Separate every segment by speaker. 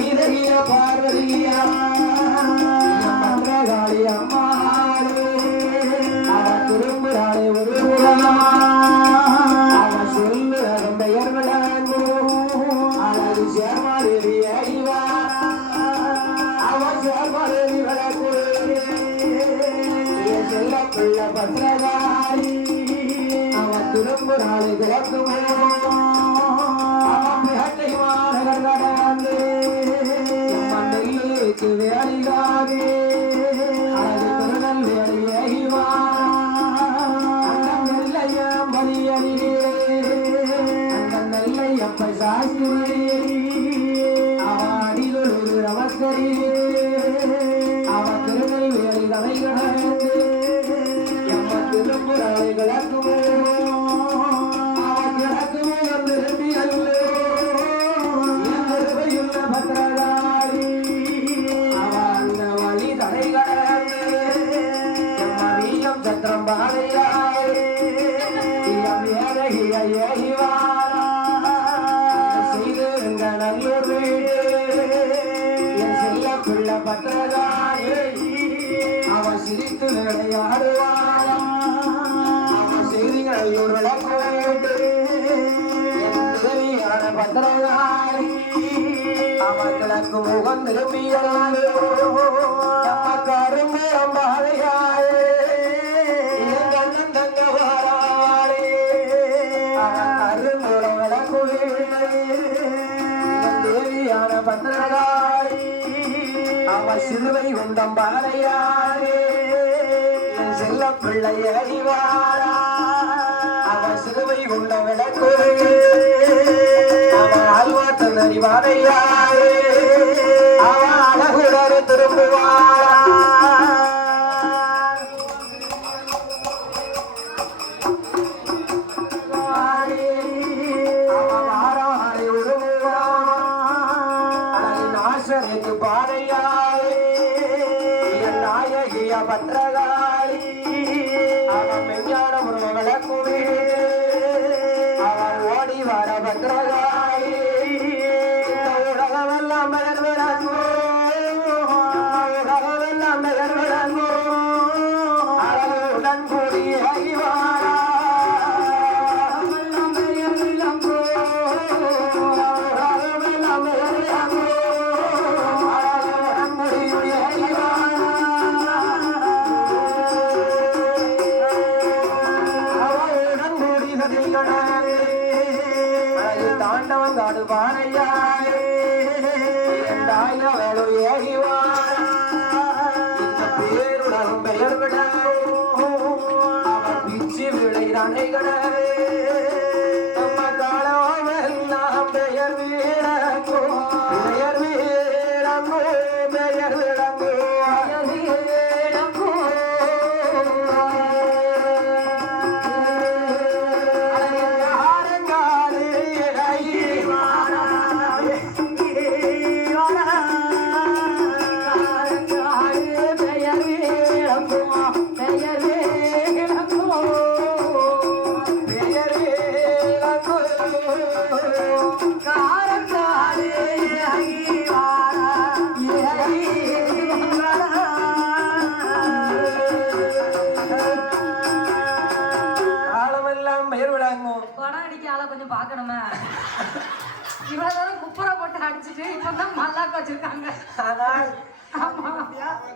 Speaker 1: வீரகிய பார்வதியா மன்றகாளி அம்மாளே அவ ਵਿੱਚ ਵਿਆਹੀ ਲਾਗੇ ஏகிவாரா செய்திருங்க நல்லூர் வீடு செல்ல பிள்ளை பத்திரகாளி சிரித்து கிழக்கு முகம் திரும்பியாளோ கரும்பு அம்பாளையாளே தேவியான அவ சிறுவை உண்டம் பாலையாரே. செல்ல பிள்ளை அறிவாரா. அவ சிறுவை உண்ட விளக்கு அவ அல்வாத்தன் அறிவாரையா பத்திரகாளி அவன் மெஞ்ஞான முருக விளக்குவே அவன் ஓடி வர பத்திரகாளி தாண்டவங்காடு பானையாயே வேலு ஏகிவாரா பெயர் விட அவன் பிச்சு விளைதானே கடவே விளங்கும்
Speaker 2: படம் அடிக்க ஆளை கொஞ்சம் பார்க்கணுமே. இவ்வளவு தூரம் குப்புரை போட்டு அடிச்சிட்டு இப்பதான் மல்லாக்க வச்சிருக்காங்க.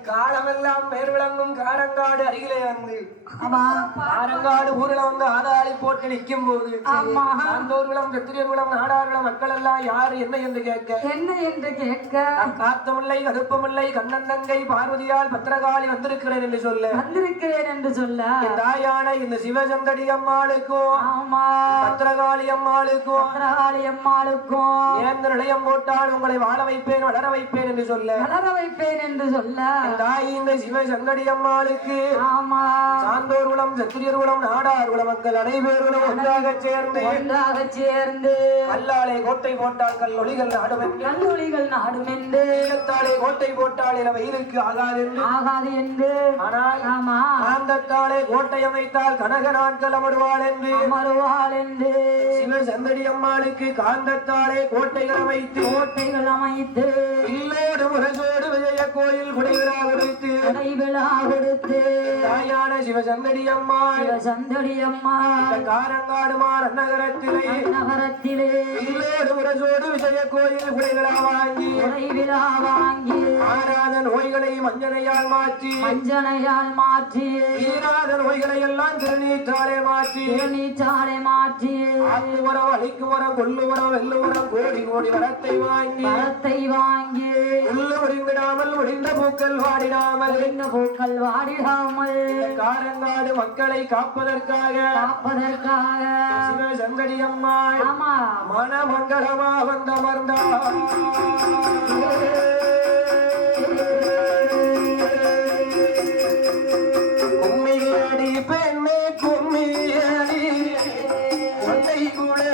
Speaker 1: காலமெல்லாம் பெயர் விளங்கும் காரங்காடு அருகிலே வந்து. காரங்காடு ஊரில் வந்து ஆதாளி போட்டு நிற்கும் போது
Speaker 2: ஆமா.
Speaker 1: சாந்தோர் குளம் வெத்திரியர் குளம் நாடார் குளம் மக்கள் எல்லாம் யாரு என்ன என்று கேட்க.
Speaker 2: என்ன என்று கேட்க.
Speaker 1: காத்தமில்லை கருப்பமில்லை கண்ணன் தங்கை பார்வதியால் பத்திரகாளி வந்திருக்கிறேன் என்று சொல்ல.
Speaker 2: வந்திருக்கிறேன் என்று சொல்ல.
Speaker 1: தாயான இந்த சிவசந்தடி அம்மாளுக்கும்
Speaker 2: ஆமா.
Speaker 1: பத்திரகாளி அம்மாளுக்கும்
Speaker 2: பத்திரகாளி அம்மாளுக்கும்
Speaker 1: ஏந்த நிலையம் போட்டால் உங்களை வாழ வைப்பேன் வளர வைப்பேன் என்று சொல்ல.
Speaker 2: வளர வைப்பேன் கொடுப்பேன் என்று சொல்ல.
Speaker 1: தாய் இந்த சிவ சங்கடி அம்மாளுக்கு
Speaker 2: ஆமா.
Speaker 1: சான்றோர் குலம் சத்திரியர் குலம் நாடார் குல மக்கள் அனைவரும் ஒன்றாக சேர்ந்து.
Speaker 2: ஒன்றாக சேர்ந்து.
Speaker 1: கல்லாலே கோட்டை போட்டால் கல்லொளிகள் நாடுமென்று.
Speaker 2: கல்லூரிகள் நாடும் என்று
Speaker 1: ஈழத்தாலே கோட்டை போட்டால் இன வெயிலுக்கு ஆகாதென்று.
Speaker 2: ஆகாது என்று.
Speaker 1: ஆனால்
Speaker 2: ஆமா.
Speaker 1: காந்தத்தாலே கோட்டை அமைத்தால் கனக நாட்கள் அமர்வாள் என்று.
Speaker 2: அமருவாள் என்று.
Speaker 1: சிவ சந்தடி அம்மாளுக்கு காந்தத்தாலே கோட்டைகள் அமைத்து.
Speaker 2: கோட்டைகள் அமைத்து.
Speaker 1: இல்லோடு
Speaker 2: விழா கொடுத்து
Speaker 1: தாயான சிவசந்தடி அம்மாள்.
Speaker 2: சிவ சந்தடி அம்மா
Speaker 1: இந்த காரங்காடுமார் நகரத்திலே
Speaker 2: நகரத்திலே
Speaker 1: இல்லோடு முரசோடு விஜய கோயில் வாங்கி
Speaker 2: விழா வாங்கி
Speaker 1: மஞ்சனையால் மாற்றி
Speaker 2: மஞ்சனையால் மாற்றி
Speaker 1: தீராத நோய்களை எல்லாம் திருநீற்றாலே மாற்றி
Speaker 2: நீச்சாலை மாற்றி
Speaker 1: ஆக்கு உரம் அழிக்கு உரம் கொல்லு உரம் வெல்லு உரம் கோடி கோடி வரத்தை வாங்கி
Speaker 2: பழத்தை வாங்கி
Speaker 1: உள்ளு முடிந்திடாமல் முடிந்த பூக்கள் வாடிடாமல்
Speaker 2: இந்த பூக்கள் வாடிடாமல்
Speaker 1: காரங்காடு மக்களை காப்பதற்காக
Speaker 2: காப்பதற்காக
Speaker 1: அம்மாள்
Speaker 2: ஆமா
Speaker 1: மனமங்கலமா வந்தமர்ந்தார்